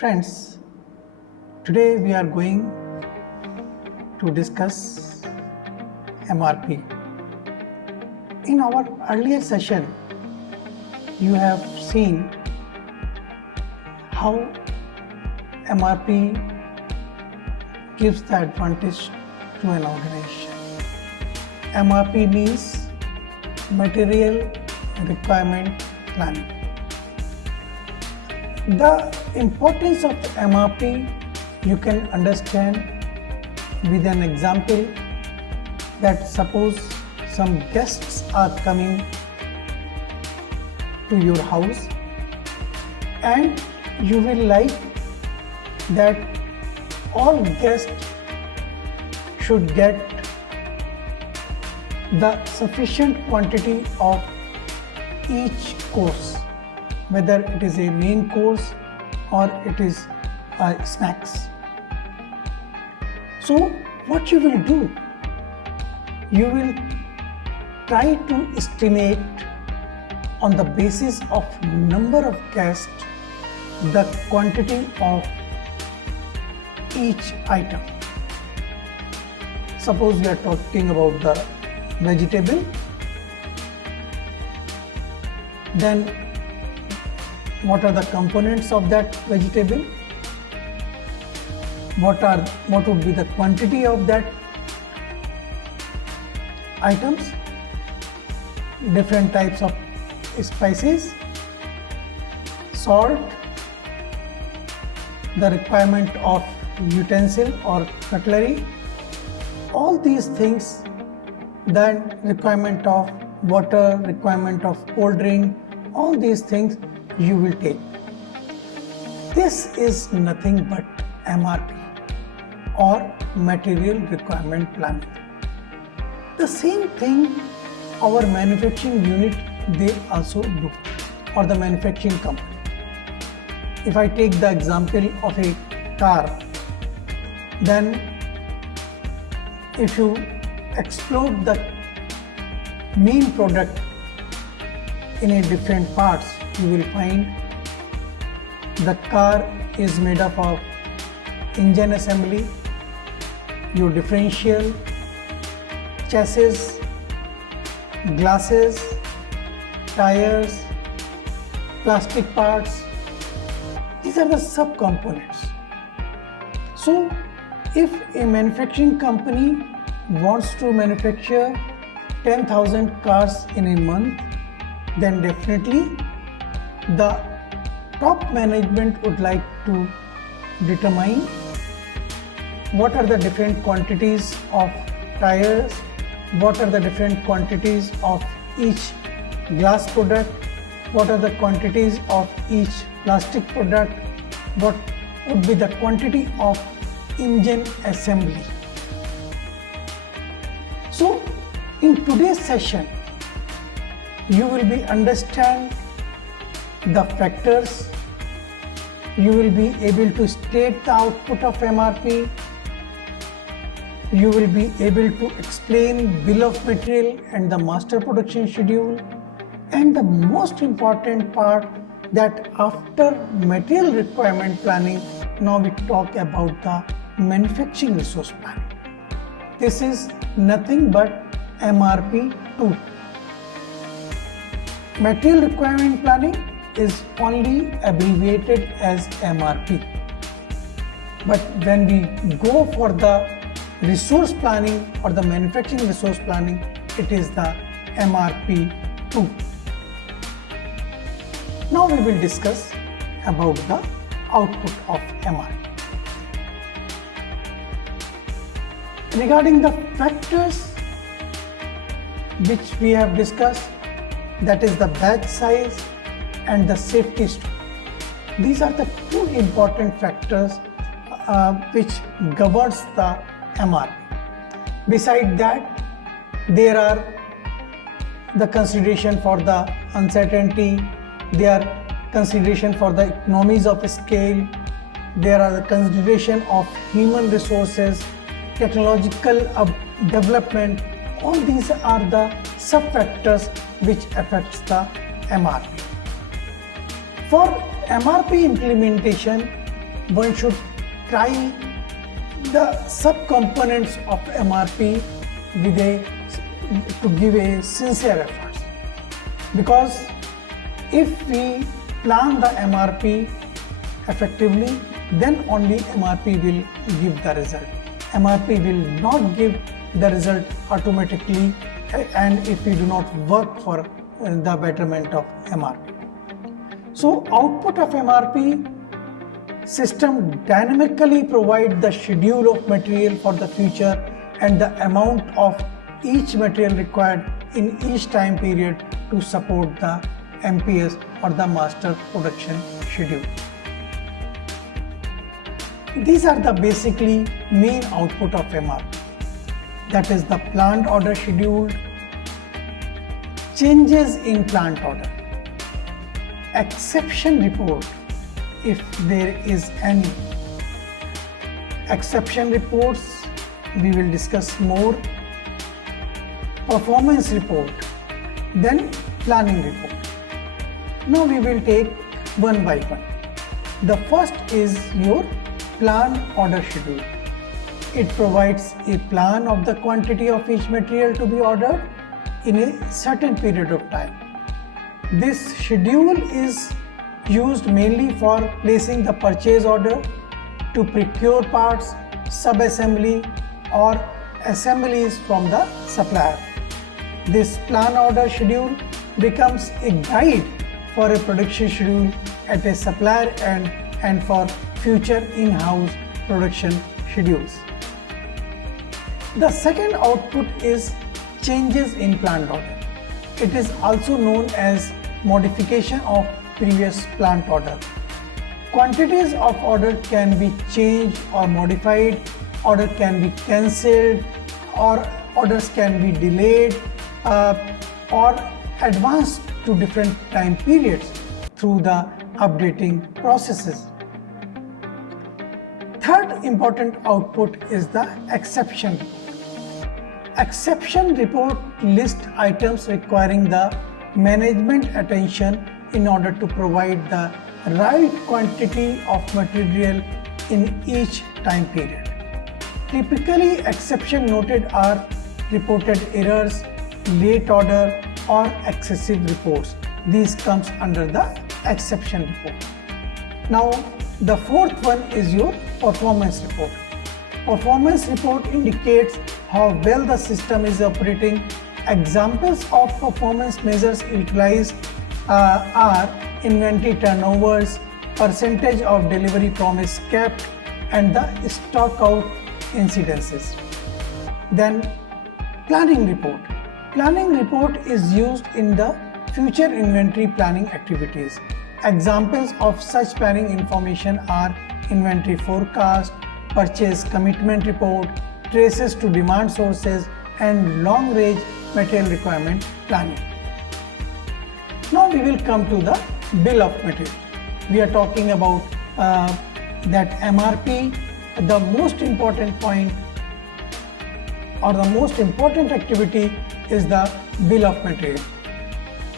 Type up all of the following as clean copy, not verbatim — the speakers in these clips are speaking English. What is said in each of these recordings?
Friends, today we are going to discuss MRP. In our earlier session, you have seen how MRP gives the advantage to an organization. MRP means Material Requirement Planning. The importance of MRP you can understand with an example that suppose some guests are coming to your house and you will like that all guests should get the sufficient quantity of each course, whether it is a main course or it is snacks. So what you will do, you will try to estimate on the basis of number of guests the quantity of each item. Suppose we are talking about the vegetable, then what are the components of that vegetable? What would be the quantity of that items? Different types of spices, salt, the requirement of utensil or cutlery, all these things, then requirement of water, requirement of cold drink, all these things you will take. This is nothing but MRP or Material Requirement Planning. The same thing our manufacturing unit they also do, or the manufacturing company. If I take the example of a car, then if you explode the main product in a different parts, you will find the car is made up of engine assembly, your differential, chassis, glasses, tires, plastic parts. These are the subcomponents. So if a manufacturing company wants to manufacture 10,000 cars in a month, then definitely the top management would like to determine what are the different quantities of tires, what are the different quantities of each glass product, what are the quantities of each plastic product, what would be the quantity of engine assembly. So in today's session, you will be understand the factors, you will be able to state the output of MRP, you will be able to explain bill of material and the master production schedule, and the most important part that after material requirement planning, now we talk about the manufacturing resource planning. This is nothing but MRP 2. Material requirement planning is only abbreviated as MRP. But when we go for the resource planning or the manufacturing resource planning, it is the MRP 2. Now we will discuss about the output of MRP. Regarding the factors which we have discussed, that is the batch size and the safety stock. These are the two important factors which governs the MRP. Beside that, there are the consideration for the uncertainty, there are consideration for the economies of scale, there are the consideration of human resources, technological development. All these are the sub-factors which affects the MRP. For MRP implementation, one should try the sub-components of MRP to give a sincere effort. Because if we plan the MRP effectively, then only MRP will give the result. MRP will not give the result automatically, and if we do not work for the betterment of MRP. So output of MRP system dynamically provide the schedule of material for the future and the amount of each material required in each time period to support the MPS or the master production schedule. These are the basically main output of MRP. That is the plant order schedule, changes in plant order, exception report if there is any. Exception reports we will discuss more, performance report, then planning report. Now we will take one by one. The first is your plan order schedule. It provides a plan of the quantity of each material to be ordered in a certain period of time. This schedule is used mainly for placing the purchase order, to procure parts, sub-assembly or assemblies from the supplier. This plan order schedule becomes a guide for a production schedule at a supplier end and for future in-house production schedules. The second output is changes in plant order. It is also known as modification of previous plant order. Quantities of order can be changed or modified, order can be cancelled, or orders can be delayed or advanced to different time periods through the updating processes. Third important output is the exception report. Exception report lists items requiring the management attention in order to provide the right quantity of material in each time period. Typically, exception noted are reported errors, late order or excessive reports. These comes under the exception report. Now, the fourth one is your performance report. Performance report indicates how well the system is operating. Examples of performance measures utilized are inventory turnovers, percentage of delivery promise kept, and the stock out incidences. Then planning report. Planning report is used in the future inventory planning activities. Examples of such planning information are inventory forecast, purchase commitment report, traces to demand sources, and long range material requirement planning. Now we will come to the bill of material. We are talking about that MRP. The most important point or the most important activity is the bill of material.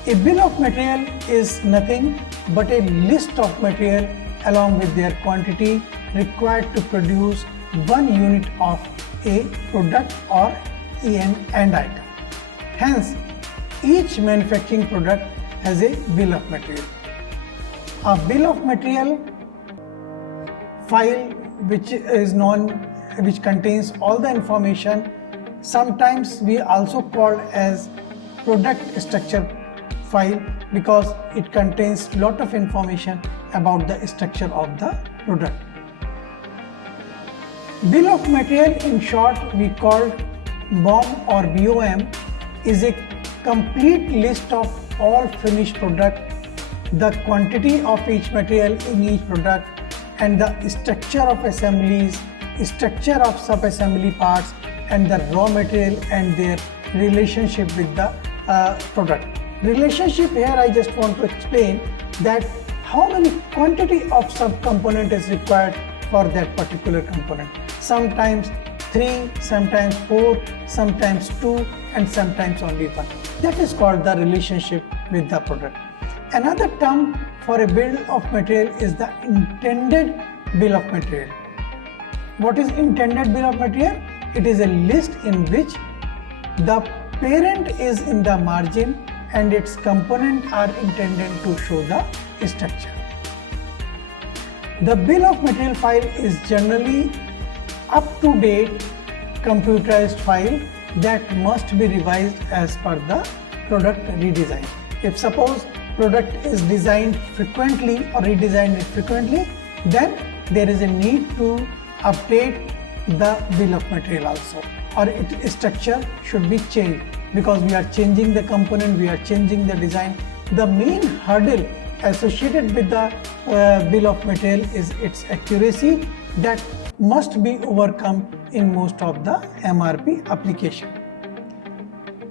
A bill of material is nothing but a list of material along with their quantity required to produce one unit of a product or end item. Hence, each manufacturing product has a bill of material. A bill of material file which contains all the information. Sometimes we also call as product structure file because it contains lot of information about the structure of the product. Bill of material, in short we call BOM or BOM, is a complete list of all finished product, the quantity of each material in each product, and the structure of assemblies, structure of sub-assembly parts, and the raw material and their relationship with the product. Relationship here I just want to explain that how many quantity of sub-component is required for that particular component. Sometimes 3, sometimes 4, sometimes 2, and sometimes only 1. That is called the relationship with the product. Another term for a bill of material is the intended bill of material. What is intended bill of material? It is a list in which the parent is in the margin and its components are intended to show the structure. The bill of material file is generally up-to-date computerized file that must be revised as per the product redesign. If suppose product is designed frequently or redesigned frequently, then there is a need to update the bill of material also, or its structure should be changed because we are changing the component, we are changing the design. The main hurdle associated with the bill of material is its accuracy that must be overcome in most of the MRP application.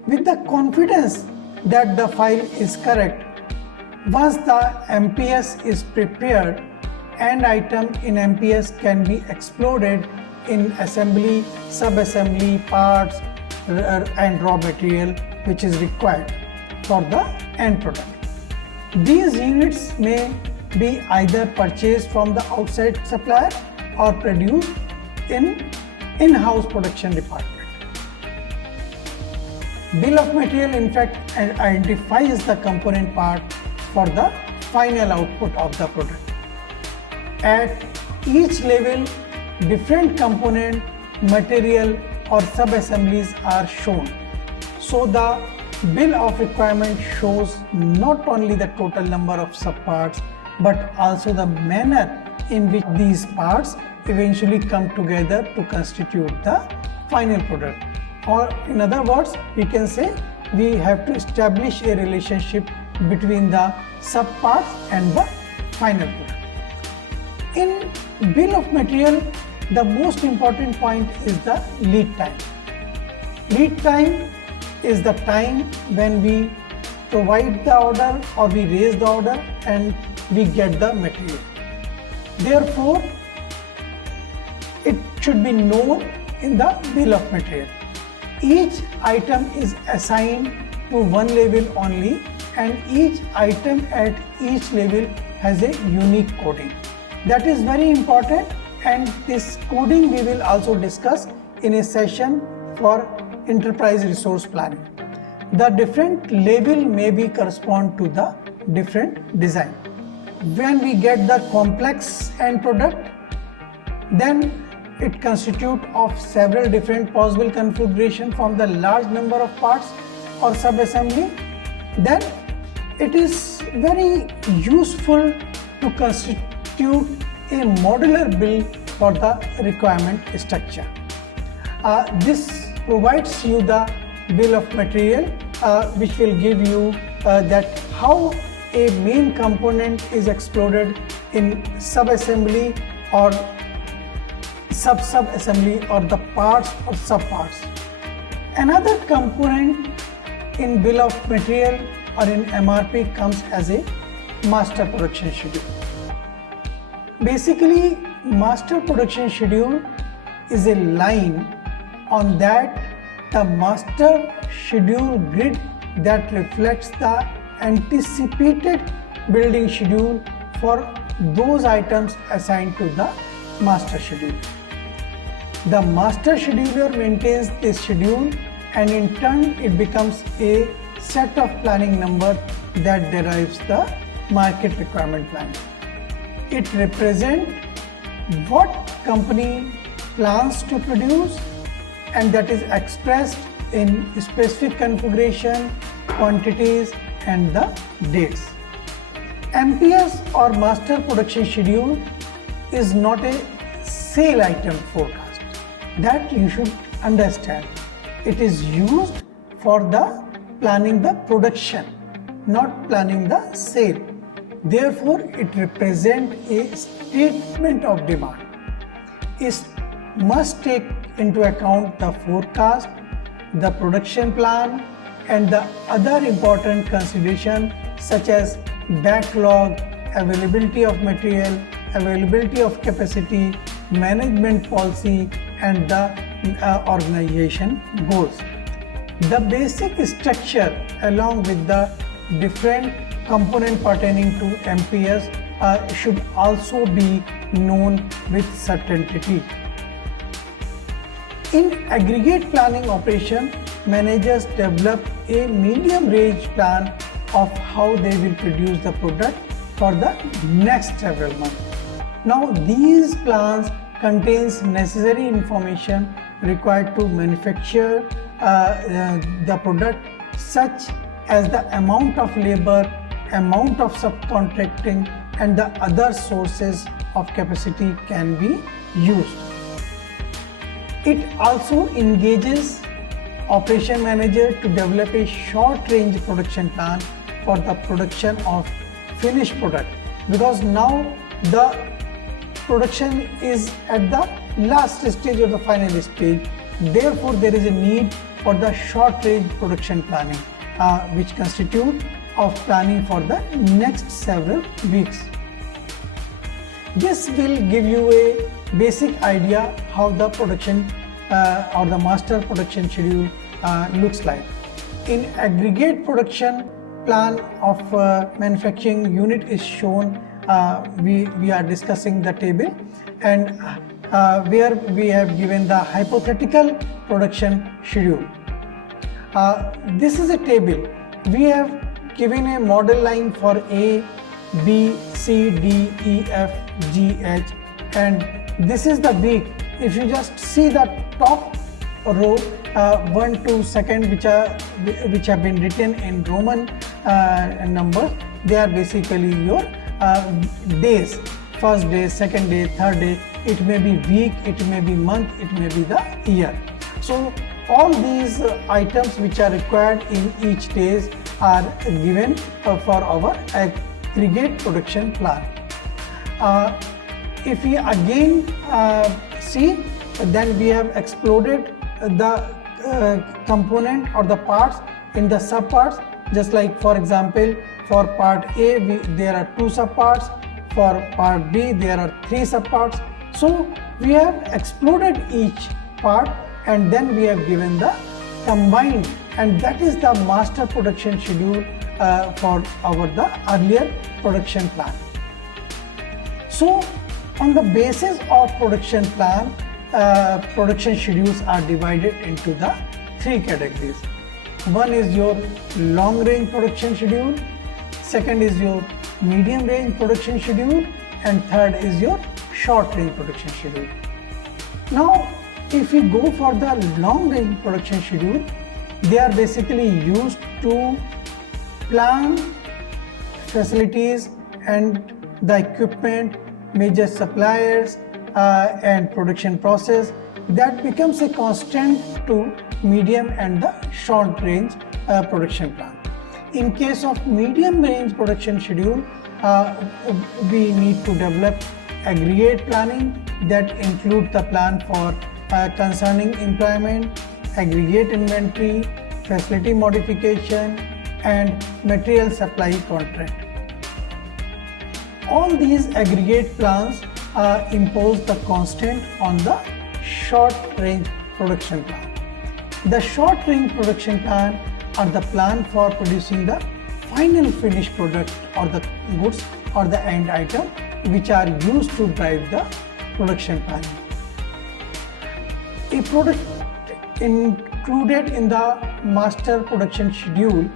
With the confidence that the file is correct, once the MPS is prepared, end item in MPS can be exploded in assembly, sub-assembly, parts and raw material which is required for the end product. These units may be either purchased from the outside supplier or produced in in-house production department. Bill of material in fact identifies the component part for the final output of the product. At each level, different component, material or sub-assemblies are shown. So the bill of requirement shows not only the total number of subparts but also the manner in which these parts eventually come together to constitute the final product. Or in other words, we can say we have to establish a relationship between the subparts and the final product. In bill of material, the most important point is the lead time. Lead time is the time when we provide the order or we raise the order and we get the material. Therefore, it should be known in the bill of material. Each item is assigned to one level only and each item at each level has a unique coding. That is very important, and this coding we will also discuss in a session for enterprise resource planning. The different level may be correspond to the different design. When we get the complex end product, then it constitutes of several different possible configuration from the large number of parts or sub-assembly. Then it is very useful to constitute a modular bill for the requirement structure. This provides you the bill of material which will give you that how a main component is exploded in sub-assembly or sub-assembly or the parts or subparts. Another component in bill of material or in MRP comes as a master production schedule. Basically, master production schedule is a line on that the master schedule grid that reflects the anticipated building schedule for those items assigned to the master schedule. The master scheduler maintains this schedule and in turn it becomes a set of planning number that derives the market requirement plan. It represents what company plans to produce and that is expressed in specific configuration, quantities and the dates. MPS or master production schedule is not a sale item forecast. That you should understand. It is used for the planning the production, not planning the sale. Therefore, it represents a statement of demand. It must take into account the forecast, the production plan, and the other important considerations such as backlog, availability of material, availability of capacity, management policy, and the organization goals. The basic structure along with the different component pertaining to MPS should also be known with certainty. In aggregate planning operation, managers develop a medium range plan of how they will produce the product for the next several months. Now these plans contains necessary information required to manufacture the product, such as the amount of labor, amount of subcontracting, and the other sources of capacity can be used. It also engages operation manager to develop a short range production plan for the production of finished product, because now the production is at the last stage or the final stage. Therefore, there is a need for the short range production planning, which constitute of planning for the next several weeks. This will give you a basic idea how the production or the master production schedule looks like. In aggregate production plan of manufacturing unit is shown. We are discussing the table, and where we have given the hypothetical production schedule. This is a table. We have given a model line for A, B, C, D, E, F, G, H, and this is the week. If you just see the top row, 1 to 2nd, which have been written in Roman numbers, they are basically your days. First day, second day, third day. It may be week, it may be month, it may be the year. So all these items which are required in each days are given for our aggregate production plan. If we again see, then we have exploded the component or the parts in the subparts. Just like, for example, for part A, there are 2 subparts. For part B, there are 3 subparts. So we have exploded each part, and then we have given the combined, and that is the master production schedule for the earlier production plan. So on the basis of production plan, production schedules are divided into the 3 categories. One is your long range production schedule, second is your medium range production schedule, and third is your short range production schedule. Now if we go for the long range production schedule, they are basically used to plan facilities and the equipment, major suppliers, and production process that becomes a constant to medium and the short range production plan. In case of medium range production schedule, we need to develop aggregate planning that include the plan for concerning employment, aggregate inventory, facility modification, and material supply contract. All these aggregate plans impose the constant on the short range production plan. The short range production plan are the plan for producing the final finished product or the goods or the end item which are used to drive the production planning. A product included in the master production schedule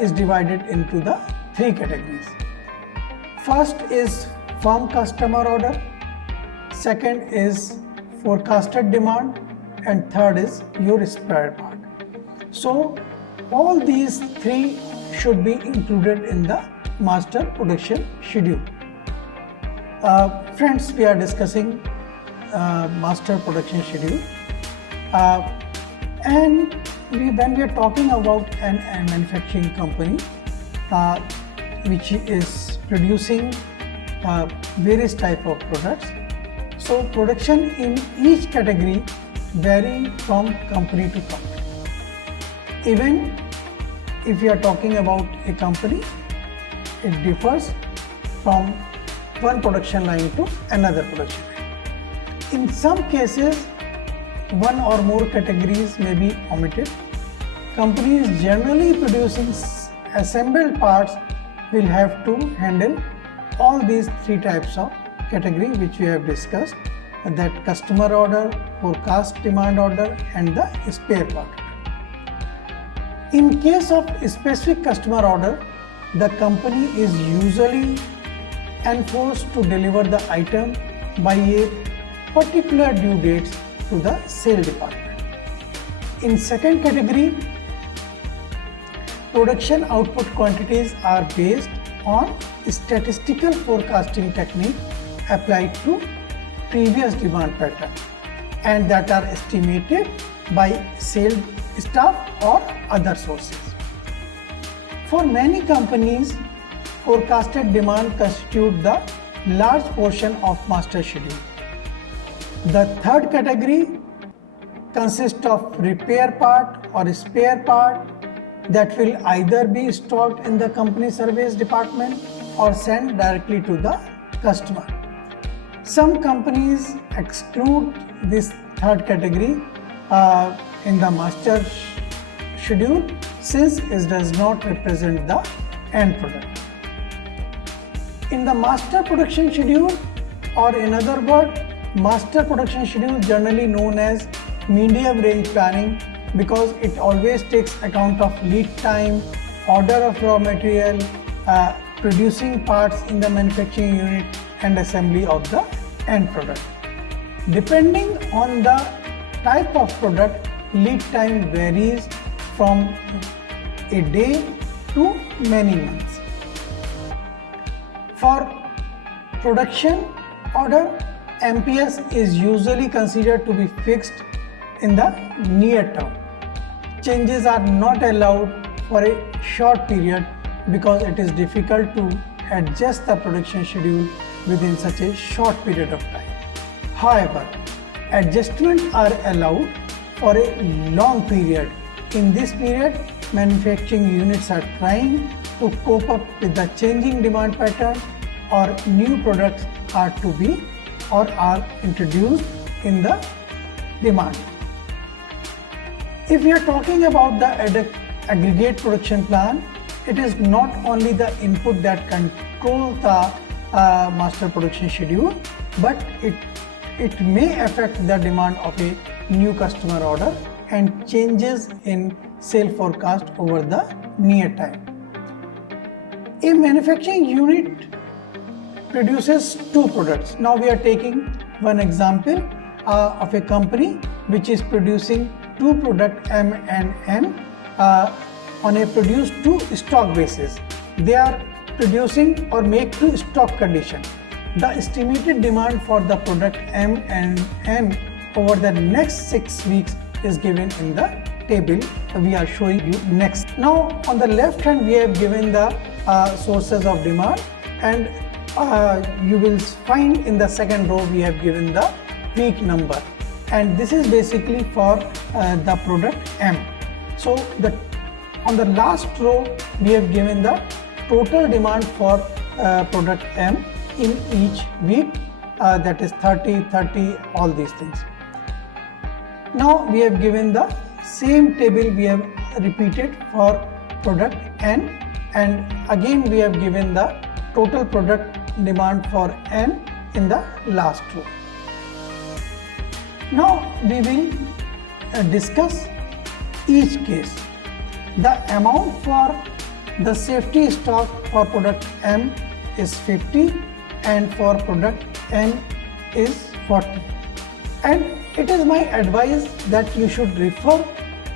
is divided into the 3 categories. First is firm customer order, second is forecasted demand, and third is your spare part. So all these 3 should be included in the master production schedule. Friends, we are discussing master production schedule, and when we are talking about a manufacturing company which is producing various type of products, so production in each category vary from company to company. Even if we are talking about a company, it differs from one production line to another production line. In some cases, one or more categories may be omitted. Companies generally producing assembled parts will have to handle all these three types of category which we have discussed, that customer order, forecast demand order, and the spare part. In case of specific customer order, the company is usually enforced to deliver the item by a particular due dates to the sale department. In second category, production output quantities are based on statistical forecasting technique applied to previous demand pattern and that are estimated by sales staff or other sources. For many companies, forecasted demand constitutes the large portion of master schedule. The third category consists of repair part or spare part that will either be stocked in the company service department or sent directly to the customer. Some companies exclude this third category in the master schedule since it does not represent the end product. In the master production schedule, or in other words, master production schedule generally known as medium range planning because it always takes account of lead time, order of raw material, producing parts in the manufacturing unit and assembly of the end product. Depending on the type of product, lead time varies from a day to many months. For production order, MPS is usually considered to be fixed in the near term. Changes are not allowed for a short period because it is difficult to adjust the production schedule within such a short period of time. However, adjustments are allowed for a long period. In this period, manufacturing units are trying to cope up with the changing demand pattern or new products are to be or are introduced in the demand. If we are talking about the aggregate production plan, it is not only the input that controls the master production schedule, but it may affect the demand of a new customer order and changes in sale forecast over the near time. A manufacturing unit produces two products. Now we are taking one example of a company which is producing two products M and N on a produce to stock basis. They are producing or make to stock condition. The estimated demand for the product M and N over the next 6 weeks is given in the table we are showing you next. Now on the left hand we have given the sources of demand, and you will find in the second row we have given the week number, and this is basically for the product M. So on the last row we have given the total demand for product M in each week, that is 30, all these things. Now we have given the same table we have repeated for product N, and again we have given the total product demand for N in the last row. Now we will discuss each case. The amount for the safety stock for product M is 50 and for product N is 40. And it is my advice that you should refer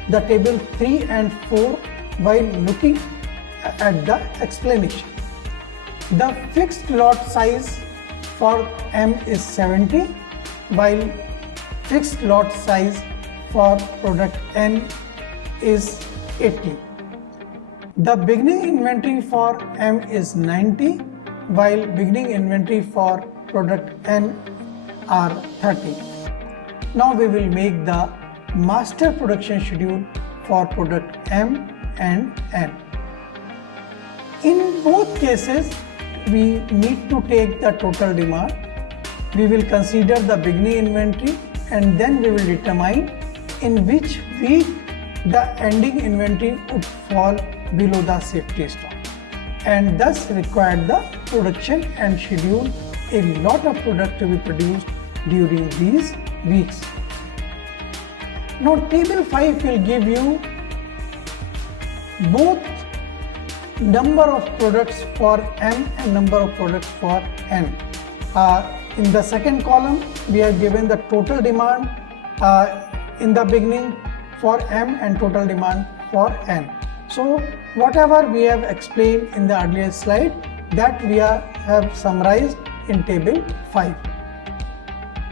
the table 3 and 4 while looking at the explanation. The fixed lot size for M is 70 while fixed lot size for product N is 80. The beginning inventory for M is 90 while beginning inventory for product N are 30. Now we will make the master production schedule for product M and N. In both cases, we need to take the total demand. We will consider the beginning inventory and then we will determine in which week the ending inventory would fall below the safety stock. and thus required the production and schedule a lot of product to be produced during these weeks. Now table 5 will give you both number of products for M and number of products for N. In the second column, we have given the total demand in the beginning for M and total demand for N. So whatever we have explained in the earlier slide, that we have summarized in table 5.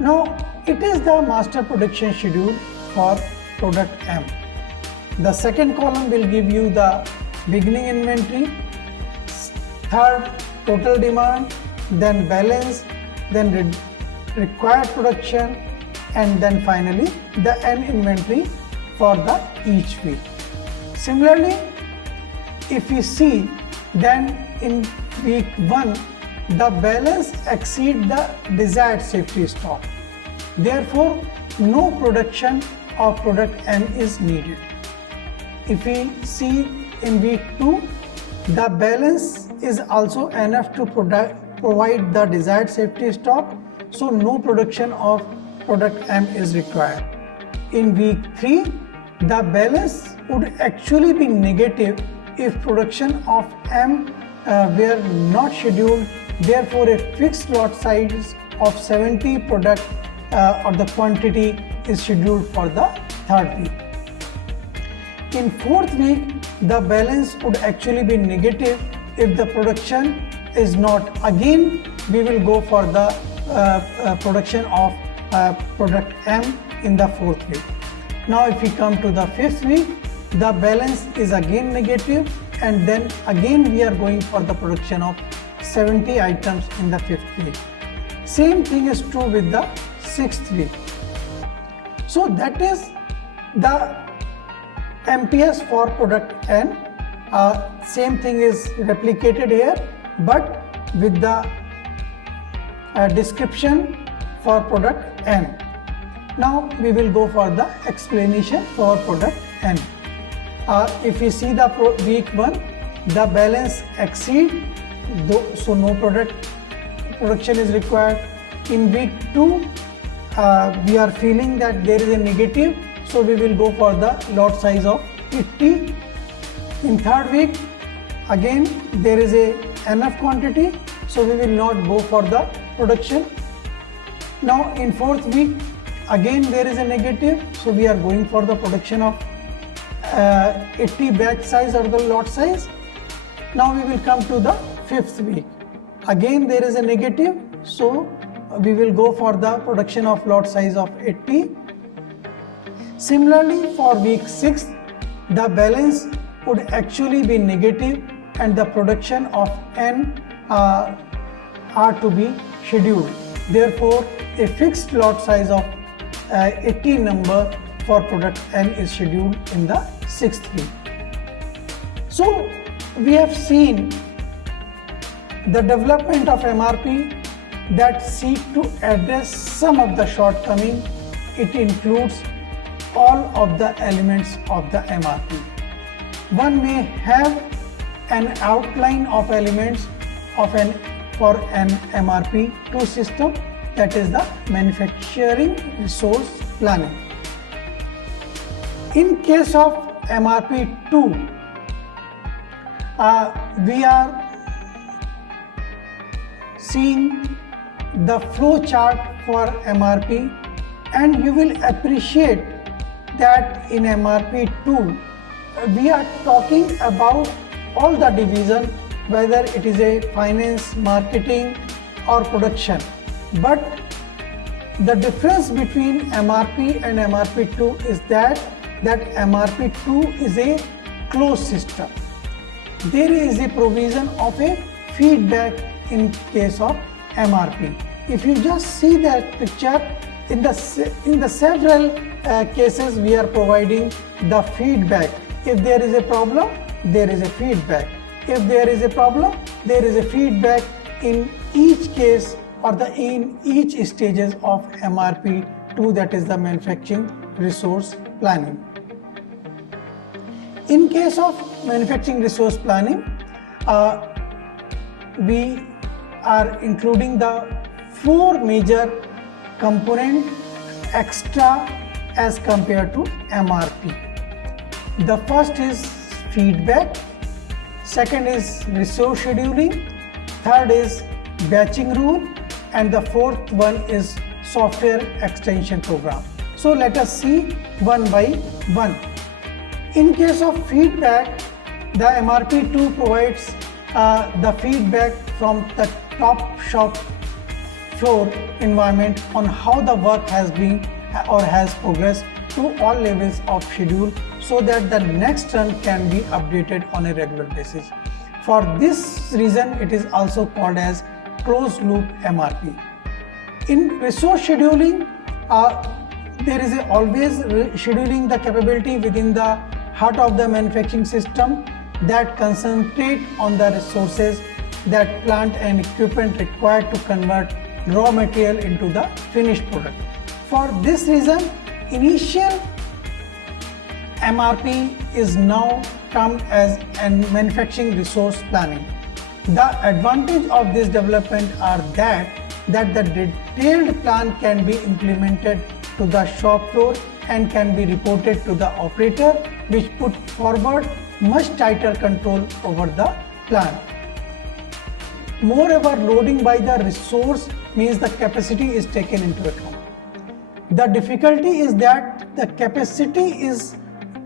Now it is the master production schedule for product M. The second column will give you the beginning inventory, third total demand, then balance, then required production, and then finally the end inventory for the each week. Similarly, if we see, then in week 1 the balance exceed the desired safety stock. Therefore, no production of product N is needed. If we see in week 2, the balance is also enough to provide the desired safety stock, so no production of product M is required. In week 3, the balance would actually be negative if production of M were not scheduled. Therefore, a fixed lot size of 70 product or the quantity is scheduled for the third week. In fourth week, the balance would actually be negative if the production is not. Again, we will go for the production of product M in the fourth week. Now if we come to the fifth week, the balance is again negative, and then again we are going for the production of 70 items in the fifth week. Same thing is true with the sixth week. So that is the MPS for product N. Same thing is replicated here, but with the description for product N. Now we will go for the explanation for product N. If we see the week 1, the balance exceed, so no production is required. In week 2, we are feeling that there is a negative, so we will go for the lot size of 80. In third week, again there is a enough quantity, so we will not go for the production. Now in fourth week, again there is a negative, so we are going for the production of 80 batch size or the lot size. Now we will come to the fifth week. Again there is a negative, so we will go for the production of lot size of 80. Similarly, for week 6, the balance would actually be negative and the production of N are to be scheduled. Therefore, a fixed lot size of 80 number for product N is scheduled in the sixth week. So we have seen the development of MRP that seek to address some of the shortcomings. It includes all of the elements of the MRP. One may have an outline of elements of for an MRP2 system, that is the manufacturing resource planning. In case of MRP2, we are seeing the flow chart for MRP, and you will appreciate that in MRP2 we are talking about all the division, whether it is a finance, marketing or production. But the difference between MRP and MRP2 is that MRP2 is a closed system. There is a provision of a feedback in case of MRP. If you just see that picture, in the several cases we are providing the feedback. If there is a problem, there is a feedback. If there is a problem, there is a feedback in each case or in each stages of MRP2, that is the manufacturing resource planning. In case of manufacturing resource planning, we are including the 4 major component extra as compared to MRP. The first is feedback, second is resource scheduling, third is batching rule, and the fourth one is software extension program. So let us see one by one. In case of feedback, the MRP2 provides the feedback from the top shop floor environment on how the work has been or has progressed to all levels of schedule, so that the next run can be updated on a regular basis. For this reason, it is also called as closed loop MRP. In resource scheduling, there is always scheduling the capability within the heart of the manufacturing system that concentrate on the resources that plant and equipment required to convert raw material into the finished product. For this reason, initial MRP is now termed as manufacturing resource planning. The advantage of this development are that the detailed plan can be implemented to the shop floor and can be reported to the operator, which put forward much tighter control over the plan. Moreover, loading by the resource means the capacity is taken into account. The difficulty is that the capacity is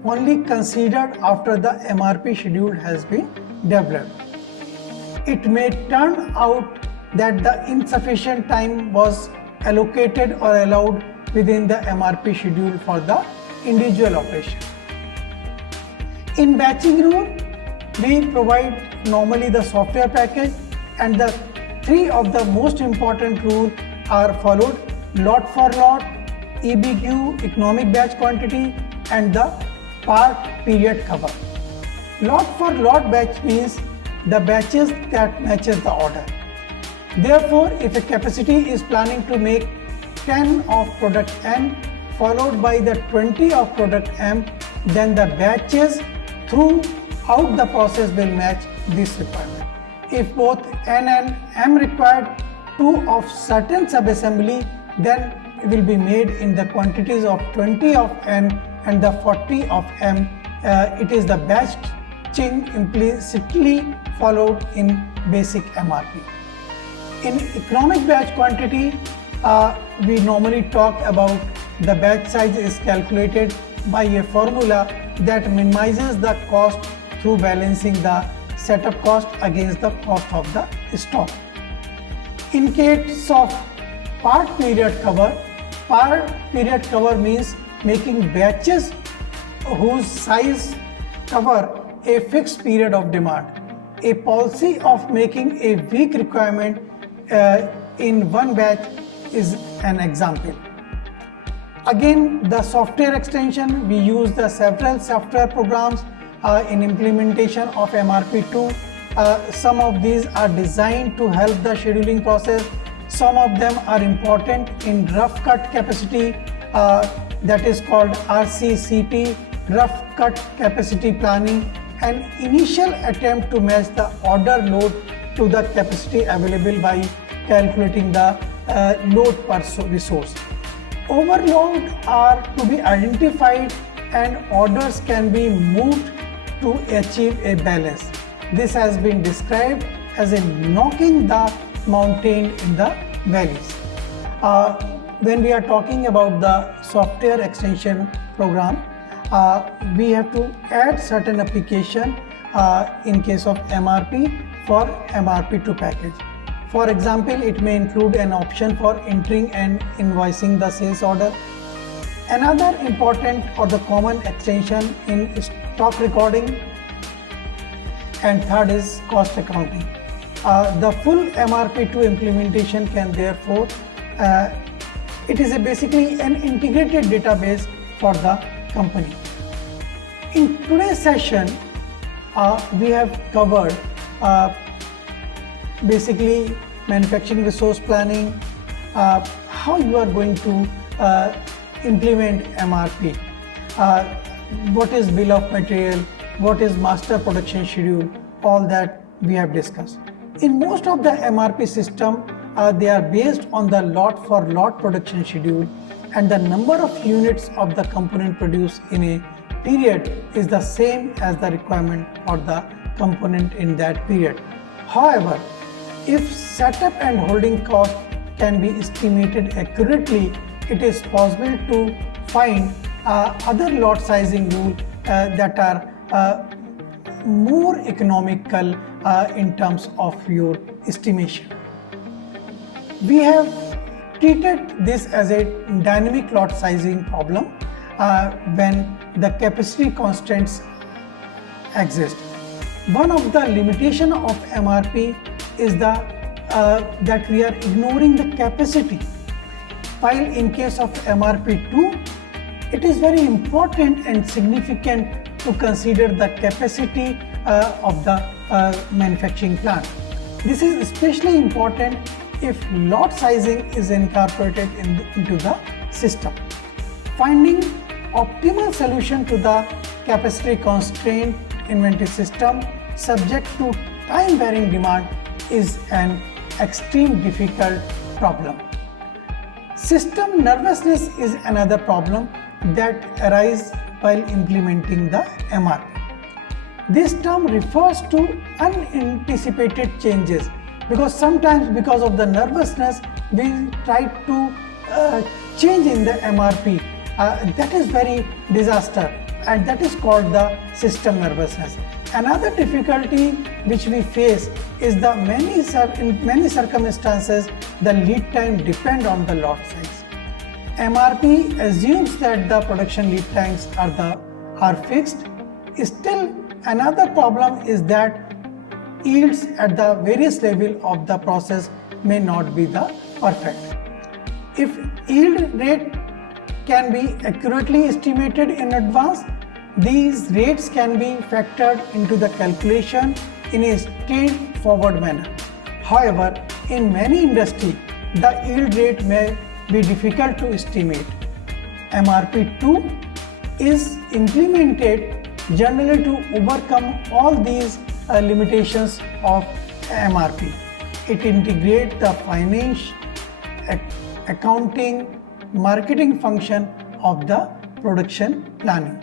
only considered after the MRP schedule has been developed. It may turn out that the insufficient time was allocated or allowed within the MRP schedule for the individual operation. In batching rule, we provide normally the software package, and the 3 of the most important rules are followed: lot for lot, EBQ, economic batch quantity, and the part period cover. Lot for lot batch means the batches that matches the order. Therefore, if a capacity is planning to make 10 of product M followed by the 20 of product M, then the batches throughout the process will match this requirement. If both N and M required 2 of certain subassembly, then it will be made in the quantities of 20 of N and the 40 of M. It is the batching implicitly followed in basic MRP. In economic batch quantity, we normally talk about the batch size is calculated by a formula that minimizes the cost through balancing the setup cost against the cost of the stock. In case of part period cover means making batches whose size cover a fixed period of demand. A policy of making a weak requirement in one batch is an example. Again, the software extension, we use the several software programs in implementation of MRP2. Some of these are designed to help the scheduling process. Some of them are important in rough cut capacity, that is called RCCP, rough cut capacity planning, an initial attempt to match the order load to the capacity available by calculating the load per resource. Overload are to be identified and orders can be moved to achieve a balance. This has been described as a knocking the mountain in the valleys. When we are talking about the software extension program, we have to add certain application in case of MRP for MRP2 package. For example, it may include an option for entering and invoicing the sales order. Another important or the common extension in stock recording, and third is cost accounting. The full MRP2 implementation can therefore, it is basically an integrated database for the company. In today's session, we have covered basically manufacturing resource planning, how you are going to implement MRP, what is bill of material, what is master production schedule, all that we have discussed. In most of the MRP system, they are based on the lot for lot production schedule, and the number of units of the component produced in a period is the same as the requirement for the component in that period. However, if setup and holding cost can be estimated accurately, it is possible to find other lot sizing rules that are more economical in terms of your estimation. We have treated this as a dynamic lot sizing problem when the capacity constraints exist. One of the limitations of MRP is that we are ignoring the capacity. While in case of MRP2, it is very important and significant to consider the capacity of the manufacturing plant. This is especially important if lot sizing is incorporated into the system. Finding optimal solution to the capacity constraint inventory system subject to time varying demand is an extreme difficult problem. System nervousness is another problem that arises while implementing the MRP. This term refers to unanticipated changes, because sometimes because of the nervousness we try to change in the MRP. That is very disaster, and that is called the system nervousness. Another difficulty which we face is in many circumstances the lead time depend on the lot size. MRP assumes that the production lead times are fixed. Still, another problem is that yields at the various level of the process may not be the perfect. If yield rate can be accurately estimated in advance, these rates can be factored into the calculation in a straightforward manner. However, in many industries, the yield rate may be difficult to estimate. MRP2 is implemented generally to overcome all these limitations of MRP. It integrates the finance, accounting, marketing function of the production planning.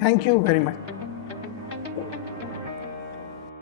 Thank you very much.